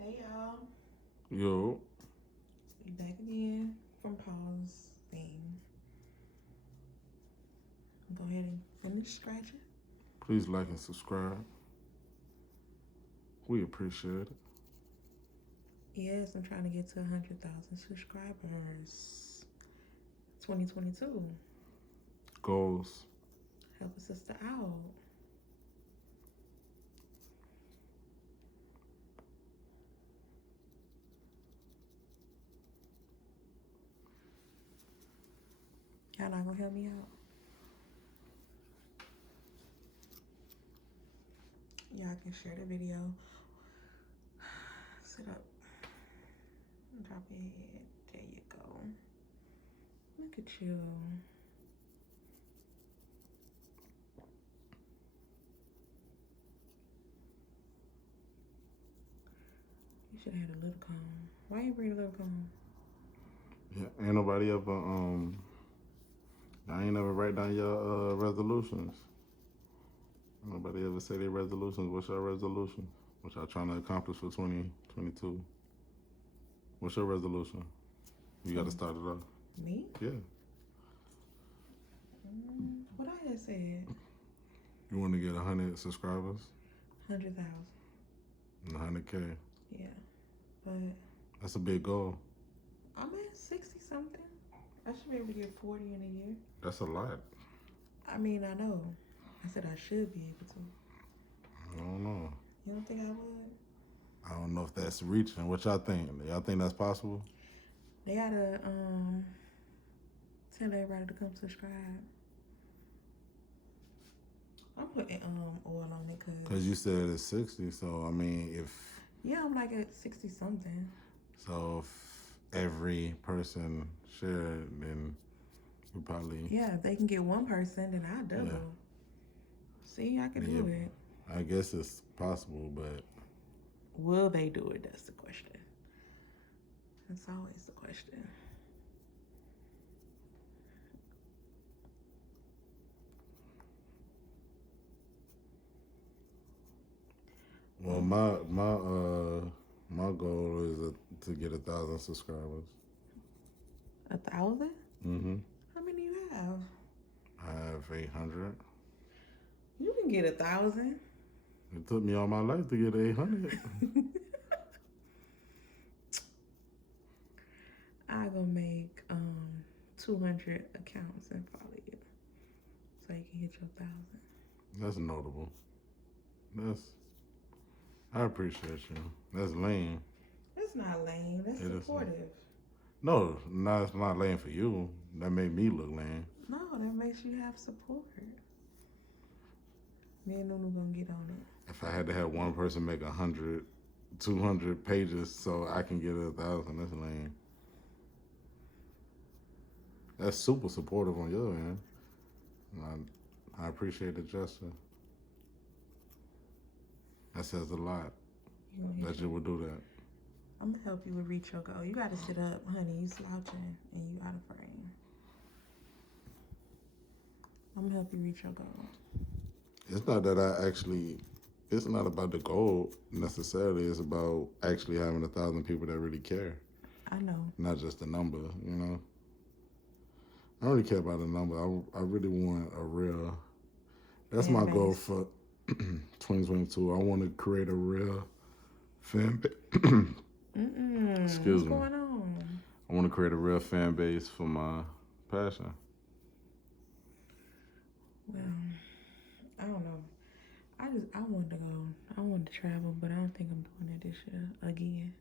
Hey y'all, Yo, we back again from pause thing. Go ahead and finish scratching. please like and subscribe. We appreciate it. Yes, I'm trying to get to 100,000 subscribers. 2022. Goals. Help a sister out. Y'all not gonna help me out? Y'all can share the video. Sit up. Drop your head. There you go. Look at you. You should have had a little comb. Why you bring a little comb? Yeah, ain't nobody ever I ain't never write down your resolutions. Nobody ever say their resolutions. What's your resolution? What y'all trying to accomplish for 2022? What's your resolution? You got to start it off. Me? Yeah. What I had said. You want to get 100 subscribers 100,000. and 100K. Yeah, but That's a big goal. I'm at 60 something. I should be able to get 40 in a year. That's a lot. I mean, I know. I said I should be able to. I don't know. You don't think I would? I don't know if that's reaching. What y'all think? Y'all think that's possible? They gotta tell everybody to come subscribe. I'm putting oil on it Cause you said it's 60, so I mean, yeah, I'm like at 60 something. so if every person shared, then we probably If they can get one person, then I double. Yeah. See, I can do it. I guess it's possible, but will they do it? That's the question. That's always the question. Well, my goal is to get 1,000 subscribers. 1,000? Mm-hmm. How many you have? I have 800. You can get 1,000. It took me all my life to get 800. I gonna make 200 accounts and follow you, so you can hit your 1,000. That's notable. I appreciate you. That's lame. That's not lame. That's supportive. No, it's not lame for you. That made me look lame. No, that makes you have support. Me and Nunu gonna get on it. If I had to have one person make 100, 200 pages so I can get 1,000, that's lame. That's super supportive on your end. I appreciate the gesture. That says a lot that you would do that. I'm gonna help you reach your goal. You gotta sit up, honey. You slouching and you out of frame. I'm gonna help you reach your goal. It's not that it's not about the goal necessarily. It's about actually having 1,000 people that really care. I know. Not just the number, you know. I don't really care about the number. I really want a real. That's my goal for 2022. I want to create a real fan base. Excuse me. What's going on? I want to create a real fan base for my passion. Well, I don't know. I wanted to go. I wanted to travel, but I don't think I'm doing it this year again.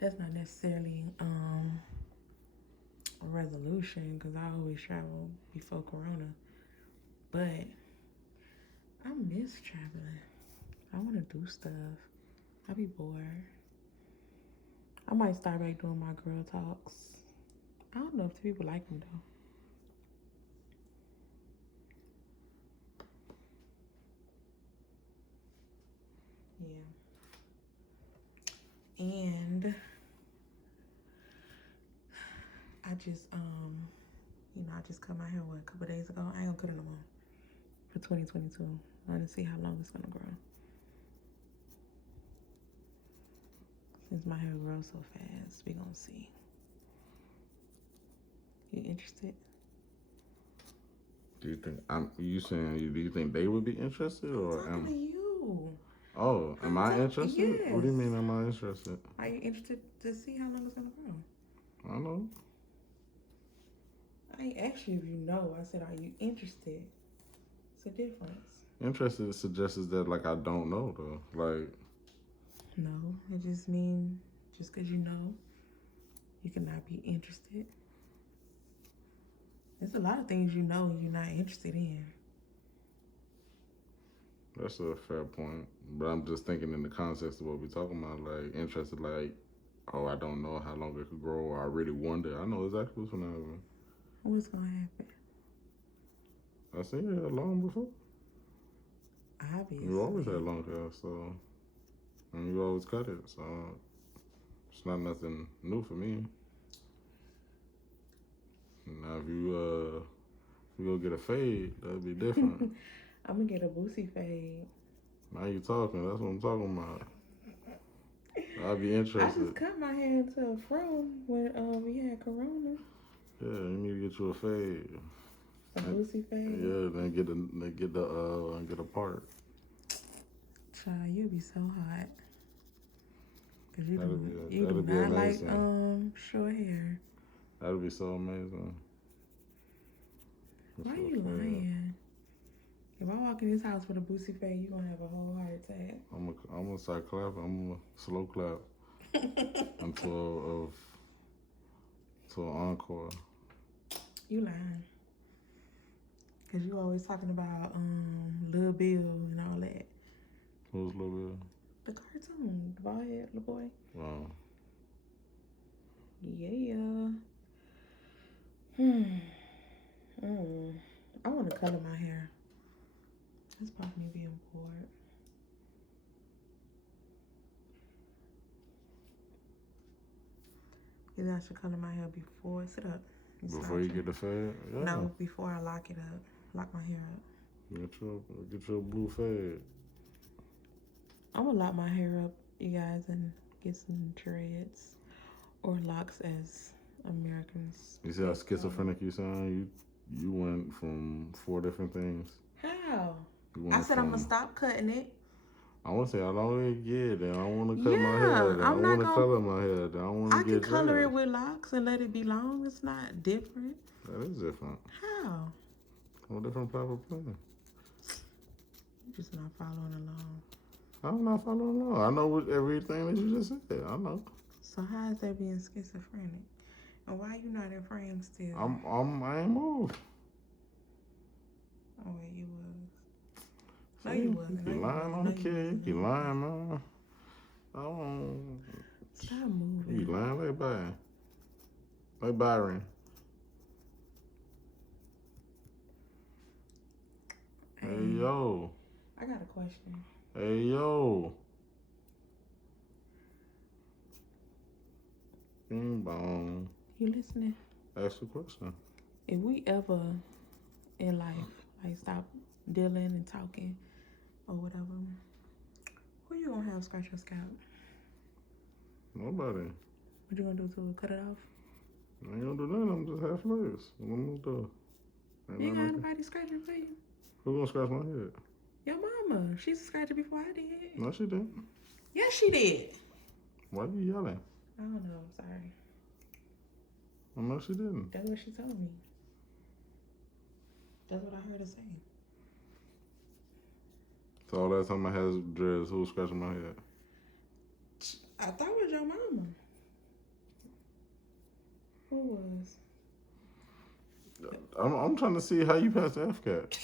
That's not necessarily a resolution because I always travel before Corona. But I miss traveling. I want to do stuff. I be bored. I might start back doing my girl talks. I don't know if the people like them though. Yeah. And I just I just cut my hair a couple days ago. I ain't gonna cut it no more for 2022. I want to see how long it's gonna grow. Since my hair grows so fast, we gonna see. You interested? Do you think do you think they would be interested, or I'm talking to you? Oh, am I interested? Yes. What do you mean, am I interested? Are you interested to see how long it's gonna grow? I know. I ain't asked you if you know. I said, are you interested? It's a difference. Interested suggests that like I don't know though. Like no, it just means just because you know, you cannot be interested. There's a lot of things you know you're not interested in. That's a fair point, but I'm just thinking in the context of what we're talking about. Like interested, like oh, I don't know how long it could grow, or I really wonder. I know exactly what's gonna happen. What's gonna happen? I seen it long before. Obviously. You always had long hair, so and you always cut it, so it's not nothing new for me. Now if you go get a fade, that'd be different. I'm gonna get a boosie fade. Now you talking. That's what I'm talking about. I'd be interested. I just cut my hair into a fro when we had Corona. Yeah, you need to get you a fade. A boosie fade. Yeah, then get a part. Child, you be so hot. Cause you do that'd be not amazing. like short hair. That'd be so amazing. Why are you lying? If I walk in this house with a boosie fade, you gonna have a whole heart attack. I'm gonna start clapping. I'm gonna slow clap until an encore. You lying. Cause you always talking about Lil Bill and all that. Who's Lil Bill? The cartoon, the bald head little boy. Wow. Yeah. I want to color my hair. That's probably me being bored. Either I should color my hair before. Sit up. Before you get the fade? Yeah. No, before I lock it up. Lock my hair up. Get your blue fade. I'm gonna lock my hair up, you guys, and get some dreads or locks, as Americans. You see how schizophrenic you sound? You went from 4 different things. How? I said I'm gonna stop cutting it. I want to say I don't get it. I want to cut my hair. I want to color my hair. I want to get I can color it with locks and let it be long. It's not different. That is different. How? What different type of plan? You're just not following along. I'm not following along. I know everything that you just said. I know. So how is that being schizophrenic? And why you not in frame still? I ain't moved. Oh wait, you was. No, you wasn't. You lying on the kid. You lying, man. Stop moving. You lying like Byron. Hey yo. I got a question. Hey yo. Bing bong. You listening? Ask the question. If we ever in life like stop dealing and talking or whatever, who you gonna have scratch your scalp? Nobody. What you gonna do to cut it off? I ain't gonna do nothing. I'm just half Flakes. What I'm gonna do? You ain't got anybody scratching for you? Who gonna scratch my head? Your mama. She scratched it before I did. No, she didn't. Yes, she did. Why you yelling? I don't know. I'm sorry. No, she didn't. That's what she told me. That's what I heard her say. So all that time I had dreads, who was scratching my head? I thought it was your mama. Who was? I'm trying to see how you passed the FCAT.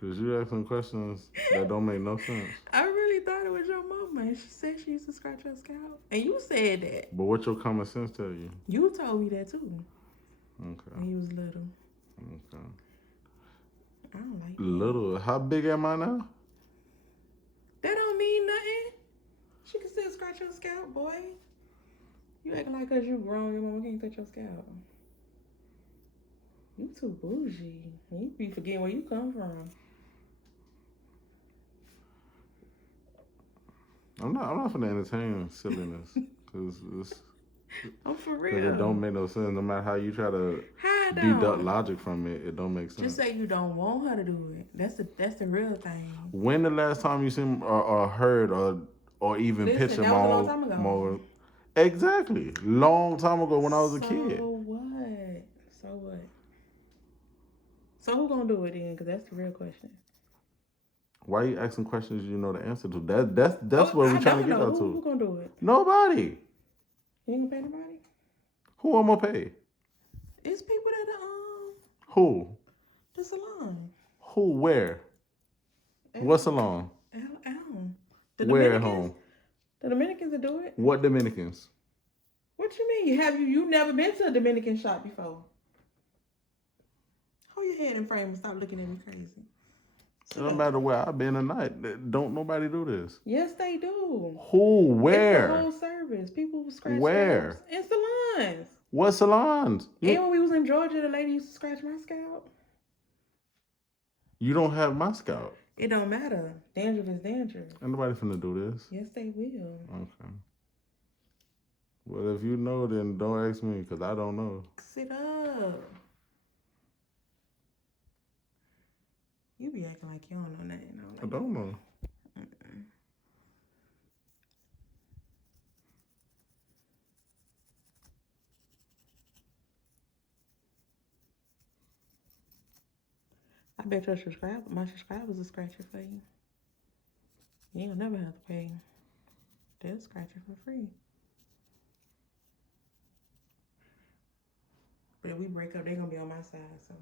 Because you asking questions that don't make no sense. I really thought it was your mama. And she said she used to scratch your scalp. And you said that. But what your common sense tell you? You told me that too. Okay. When you was little. Okay. I don't like Little. How big am I now? That don't mean nothing. She can still scratch your scalp, boy. You acting like because you grown, your mama can't touch your scalp. You too bougie. You be forgetting where you come from. I'm not finna entertain silliness. Cause I'm for Cause real. it don't make no sense. No matter how you try to How deduct don't? logic from it, it don't make sense. Just say you don't want her to do it. That's the real thing. When the last time you seen or heard or even picture that was a long time ago. more exactly long time ago when I was a kid. So what? So what? So who gonna do it then? Because that's the real question. Why are you asking questions you know the answer to? That's what we're trying to get out to. Who gonna do it? Nobody. You ain't gonna pay nobody? Who I'm gonna pay? It's people that Who? The salon. Who? Where? What salon? At home. Where at home? The Dominicans will do it. What Dominicans? What you mean? You never been to a Dominican shop before? Hold your head in frame and stop looking at me crazy. It don't matter where I've been tonight. Don't nobody do this. Yes, they do. Who? Where? It's a whole service. People will scratch where? Scalps. In salons. What salons? And when we was in Georgia, the lady used to scratch my scalp. You don't have my scalp. It don't matter. Dandruff is dandruff. Ain't nobody finna do this. Yes, they will. Okay. Well, if you know, then don't ask me, because I don't know. Sit up. You be acting like you don't know nothing. I don't know. I bet my subscribers will scratch it for you. You ain't gonna never have to pay. They'll scratch it for free. But if we break up, they're gonna be on my side, so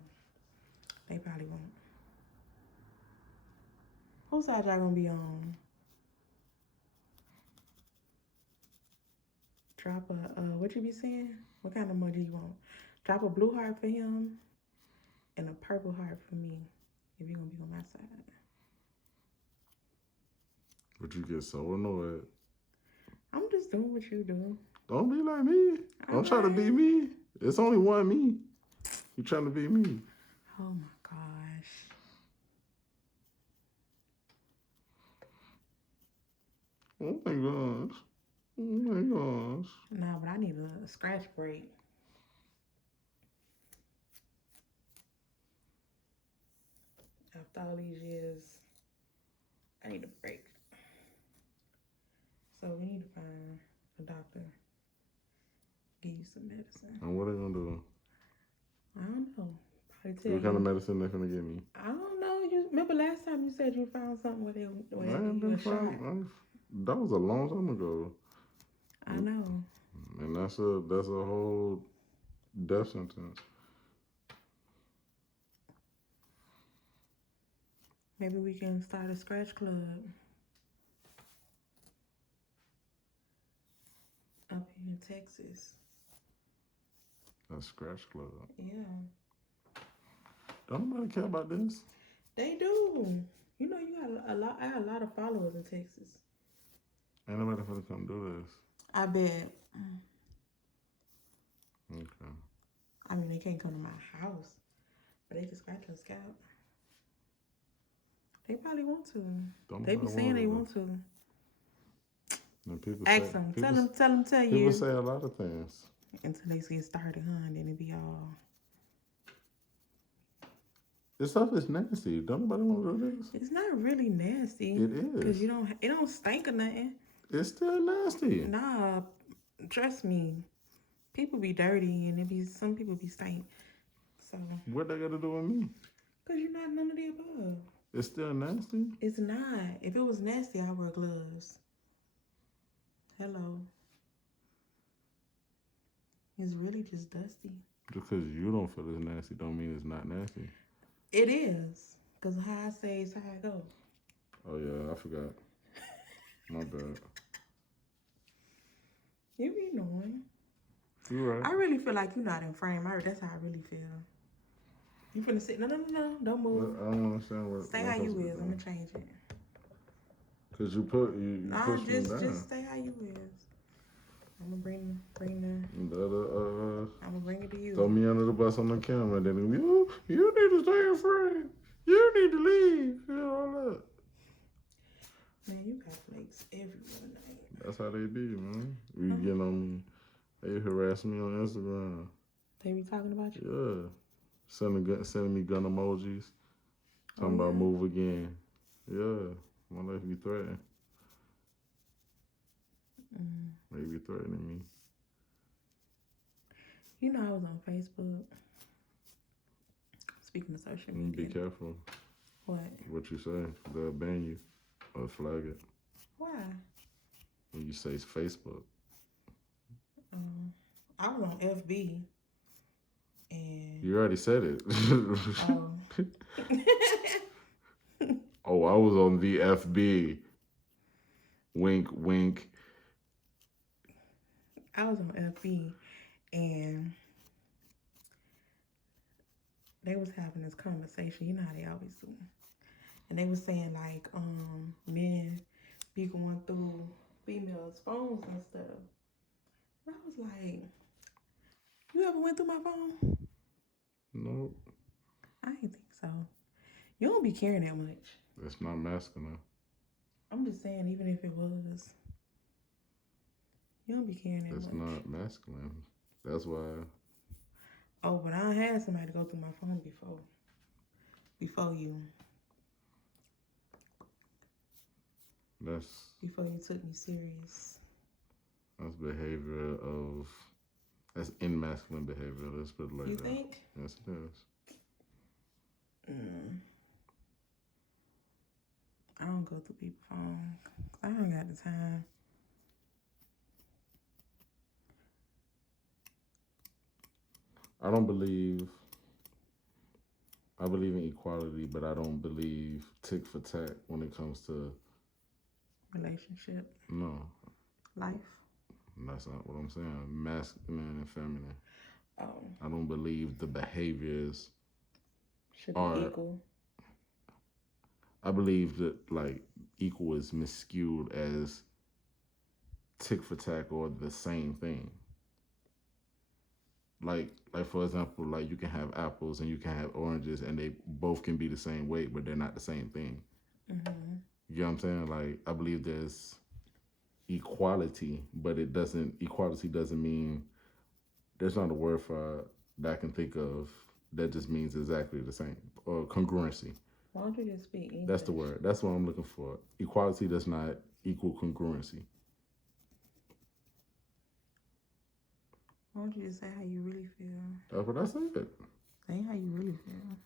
they probably won't. Whose side y'all gonna be on? Drop a, what you be saying? What kind of emoji you want? Drop a blue heart for him and a purple heart for me, if you're gonna be on my side. But you get so annoyed. I'm just doing what you do. Don't be like me. Don't try to be me. It's only one me. You trying to be me. Oh my gosh. Oh my gosh. Oh my gosh. Nah, but I need a scratch break. After all these years, I need a break. So we need to find a doctor. Give you some medicine. And what are they gonna do? I don't know. Probably tell What kind of medicine they gonna give me? I don't know. You remember last time you said you found something where they give you a shot? That was a long time ago. I know. And that's a whole death sentence. Maybe we can start a scratch club up here in Texas. A scratch club. Yeah. Don't nobody care about this. They do. You know, you got a lot. I got a lot of followers in Texas. Ain't nobody gonna come do this. I bet. Okay. I mean, they can't come to my house, but they can scratch your scalp. They probably want to. They be saying they want to. Ask them. Tell them. Tell you. People say a lot of things. Until they get started, huh? And then it be all. This stuff is nasty. Don't nobody want to do this. It's not really nasty. It is. Because it don't stink or nothing. It's still nasty. Nah, trust me. People be dirty and some people be stank. So. What they got to do with me? Because you're not none of the above. It's still nasty? It's not. If it was nasty, I'd wear gloves. Hello. It's really just dusty. Just because you don't feel it's nasty don't mean it's not nasty. It is. Because how I say is how I go. Oh, yeah. I forgot. My bad. You be knowing. You're right. I really feel like you're not in frame. That's how I really feel. You finna sit. No. Don't move. I don't understand what. Stay how you is. I'm going to change it. Because you push me down. Just stay how you is. I'm gonna bring I'm gonna bring it to you. Throw me under the bus on the camera, and then you need to stay in frame. You need to leave. You know all that. Man, you got Flakes everywhere tonight. That's how they be, man. We get on me. They harass me on Instagram. They be talking about you? Yeah. Sending me gun emojis. Talking about move again. Yeah. My life be threatened. They be threatening me. You know, I was on Facebook. Speaking of social media. Be careful. What? What you say. They'll ban you or flag it. Why? When you say it's Facebook. I was on FB. And you already said it. Oh. Oh, I was on the FB. Wink, wink. I was on FB, and they was having this conversation. You know how they always do. And they was saying, like, men be going through females' phones and stuff. And I was like, you ever went through my phone? Nope. I didn't think so. You don't be caring that much. That's not masculine. I'm just saying, even if it was, you don't be caring that much. That's not masculine. That's why. Oh, but I had somebody go through my phone before you. Before you took me serious. That's behavior of. That's in-masculine behavior. Let's put it like that. You think? Yes, it is. I don't go through people's phones. I don't got the time. I believe in equality, but I don't believe tick for tack when it comes to relationship. No. Life. That's not what I'm saying. Masculine and feminine. Oh. I don't believe the behaviors should be equal. I believe that like equal is miscued as tick for tack or the same thing. Like for example, like you can have apples and you can have oranges and they both can be the same weight, but they're not the same thing. Mm-hmm. You know what I'm saying? Like I believe there's equality, but equality doesn't mean, there's not a word for that I can think of that just means exactly the same. Or congruency. Why don't you just speak English? That's the word. That's what I'm looking for. Equality does not equal congruency. Why don't you just say how you really feel? That's what I said. Say how you really feel.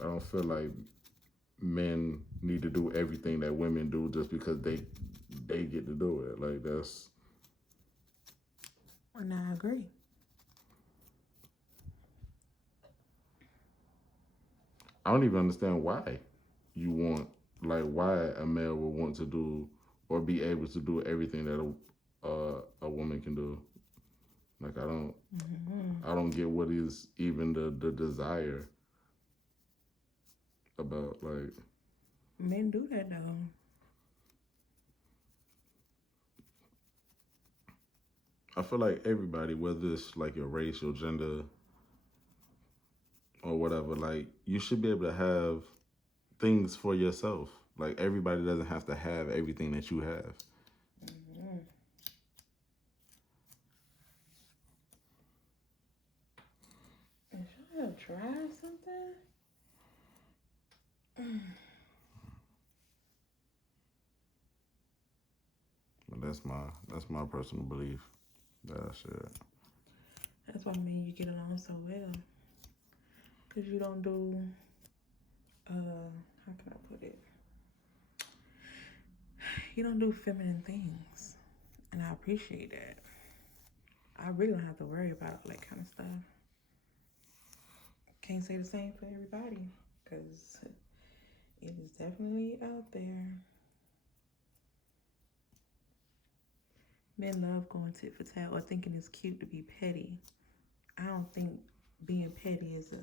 I don't feel like men need to do everything that women do just because they get to do it. Like that's. And I agree. I don't even understand why why a male would want to do or be able to do everything that a woman can do. Like I don't get what is even the desire about like. Men do that though. I feel like everybody, whether it's like your race, your gender, or whatever, like you should be able to have things for yourself. Like everybody doesn't have to have everything that you have. Mm-hmm. Should I try something? But that's my personal belief. That's it. That's why me and you get along so well. Cause you don't do, how can I put it? You don't do feminine things. And I appreciate that. I really don't have to worry about all that kind of stuff. Can't say the same for everybody. Cause it is definitely out there. Men love going tit for tat or thinking it's cute to be petty. I don't think being petty is a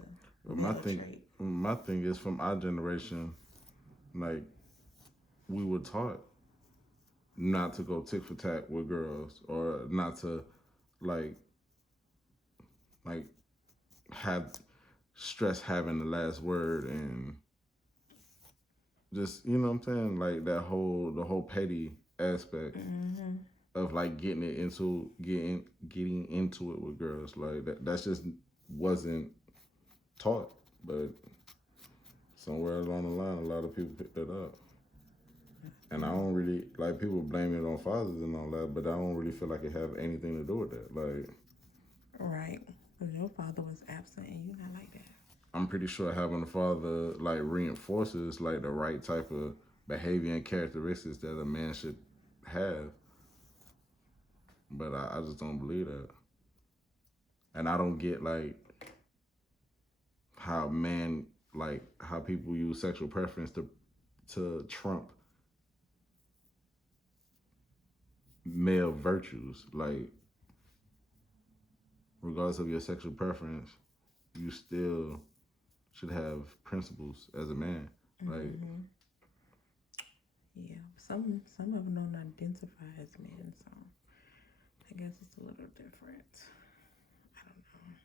trait. My thing is from our generation, like we were taught not to go tit for tat with girls or not to like have stress having the last word and just, you know what I'm saying, like the whole petty aspect of like getting into it with girls. Like that's just wasn't taught, but somewhere along the line, a lot of people picked that up. And I don't really, like, people blame it on fathers and all that, but I don't really feel like it have anything to do with that. Like, right, because your father was absent and you're not like that. I'm pretty sure having a father, like, reinforces, like, the right type of behavior and characteristics that a man should have. But I just don't believe that. And I don't get, like, how people use sexual preference to trump male virtues. Like, regardless of your sexual preference, you still should have principles as a man. Like, yeah, some of them don't identify as men, so I guess it's a little different. I don't know.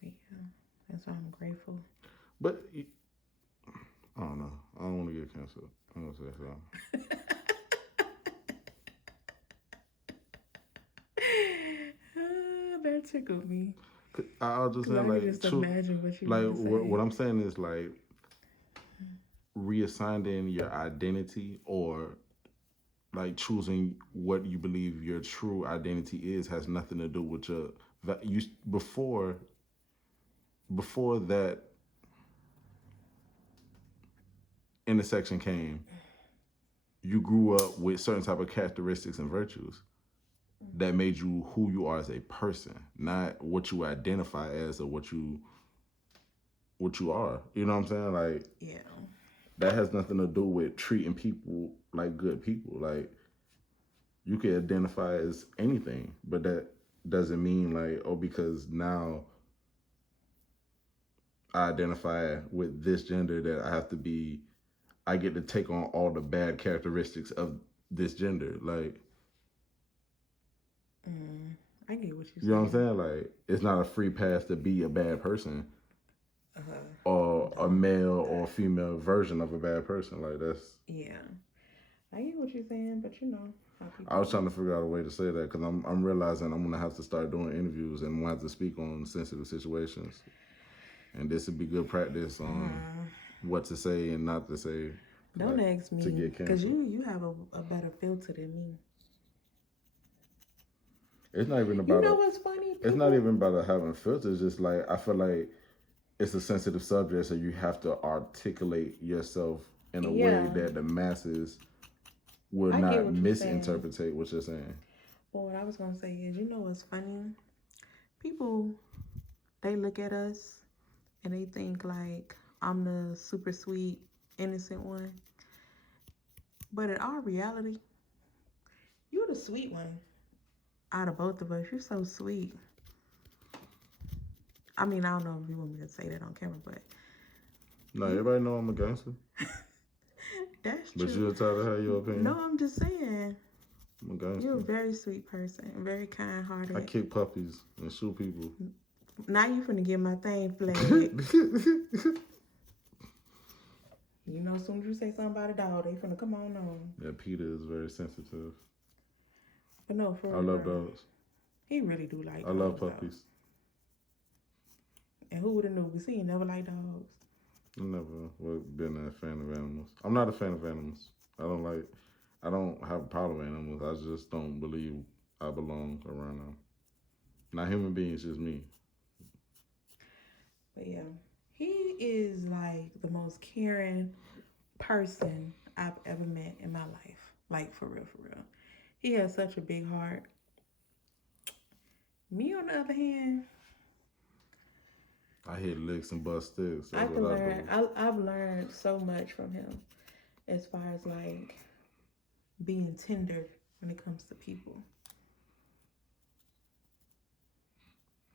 But yeah, that's why I'm grateful. but I don't know. I don't want to get canceled. I'm gonna say something. That tickled me. I'll just say, I like, can just imagine what you like, would say. what I'm saying is, like, reassigning your identity, or like choosing what you believe your true identity is, has nothing to do with your before that intersection came. You grew up with certain type of characteristics and virtues that made you who you are as a person, not what you identify as or what you are. You know what I'm saying? Like, yeah, that has nothing to do with treating people like good people. Like, you can identify as anything, but that doesn't mean, like, oh, because now I identify with this gender, that I get to take on all the bad characteristics of this gender. Like, I get what you're saying. You know what I'm saying? Like, it's not a free pass to be a bad person, or a male or female version of a bad person. Like, that's... Yeah, I get what you're saying, but you know how people... I was trying to figure out a way to say that, because I'm realizing I'm gonna have to start doing interviews and I'm gonna have to speak on sensitive situations, and this would be good practice on what to say and not to say. Don't ask me, because you have a better filter than me. It's not even about... You know what's funny? It's not even about having filters. Just like, I feel like it's a sensitive subject, so you have to articulate yourself in a way that the masses will not misinterpret what you're saying. Well, what I was gonna say is, you know what's funny? People, they look at us and they think like I'm the super sweet, innocent one. But in our reality, you're the sweet one. Out of both of us, you're so sweet. I mean, I don't know if you want me to say that on camera, but... No, everybody know I'm a gangster. That's true. But you're entitled to have your opinion. No, I'm just saying. I'm a gangster. You're a very sweet person, very kind-hearted. I kick puppies and shoot people. Now you finna get my thing flagged. You know, as soon as you say something about a dog, they finna come on. Yeah, Peter is very sensitive. But no, for real. I love dogs. He really do like dogs. I love puppies. And who would have knew? Because he never liked dogs. I've never been a fan of animals. I'm not a fan of animals. I don't have a problem with animals. I just don't believe I belong around them. Not human beings, just me. But yeah, he is like the most caring person I've ever met in my life. Like, for real, for real. He has such a big heart. Me, on the other hand, I hit licks and bust sticks. I've learned so much from him as far as like being tender when it comes to people.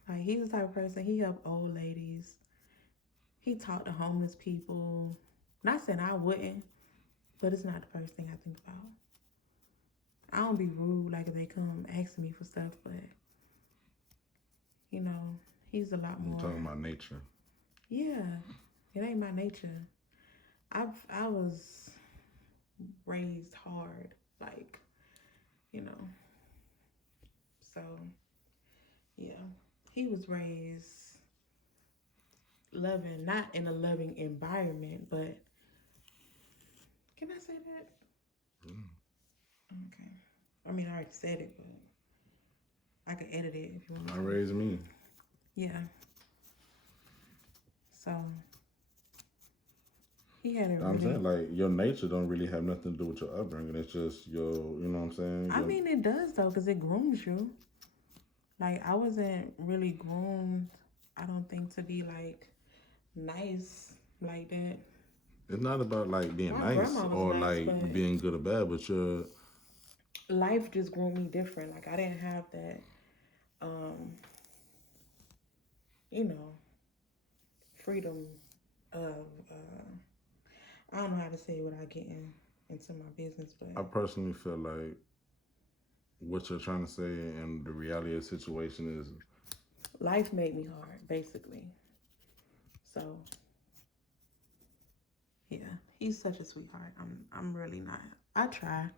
Like, he's the type of person, he helped old ladies. He talked to homeless people. Not saying I wouldn't, but it's not the first thing I think about. I don't be rude like if they come asking me for stuff, but you know, he's a lot I'm more. talking about nature. Yeah, it ain't my nature. I was raised hard, like, you know. So yeah, he was raised loving, not in a loving environment, but can I say that? Okay. I mean, I already said it, but I could edit it if you want me I to. raised me. Yeah. So he had a I'm really. saying, like, your nature don't really have nothing to do with your upbringing. It's just your, you know what I'm saying? I mean, it does though, because it grooms you. Like, I wasn't really groomed, I don't think, to be like nice like that. It's not about like being My nice grandma was or nice, like but being good or bad, but you're life just groomed me different. Like, I didn't have that, you know, freedom of, I don't know how to say it without getting into my business, I but personally feel like what you're trying to say and the reality of the situation is life made me hard, basically. So yeah, he's such a sweetheart. I'm really not. I try.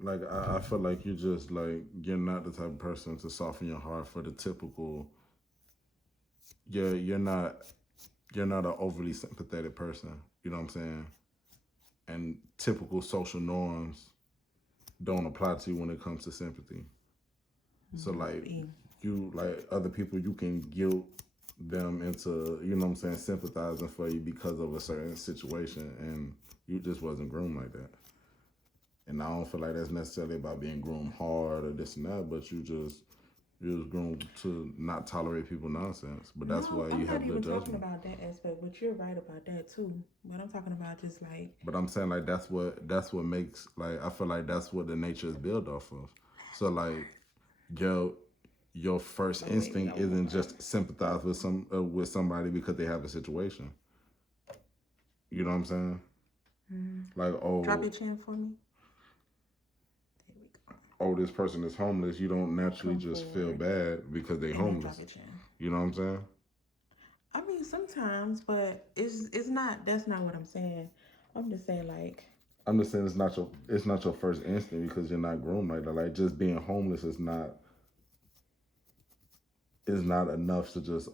like I feel like you just like you're not the type of person to soften your heart for the typical. You're not an overly sympathetic person. You know what I'm saying? And typical social norms don't apply to you when it comes to sympathy. So like you like other people, you can guilt them into, you know what I'm saying, sympathizing for you because of a certain situation, and you just wasn't groomed like that. And I don't feel like that's necessarily about being groomed hard or this and that, but you was groomed to not tolerate people nonsense. But that's why you have good judgment. I'm not even talking about that aspect, but you're right about that too. But I'm talking about just like. But I'm saying like that's what makes, like, I feel like that's what the nature is built off of. So like your first instinct isn't just sympathize with somebody because they have a situation. You know what I'm saying? Mm-hmm. Like, oh, drop your chin for me. There we go. Oh, this person is homeless. You don't naturally just feel bad because they're homeless. You know what I'm saying? I mean, sometimes, but it's not. That's not what I'm saying. I'm just saying, like. I'm just saying it's not your first instinct because you're not groomed like that. Like, just being homeless is not enough to just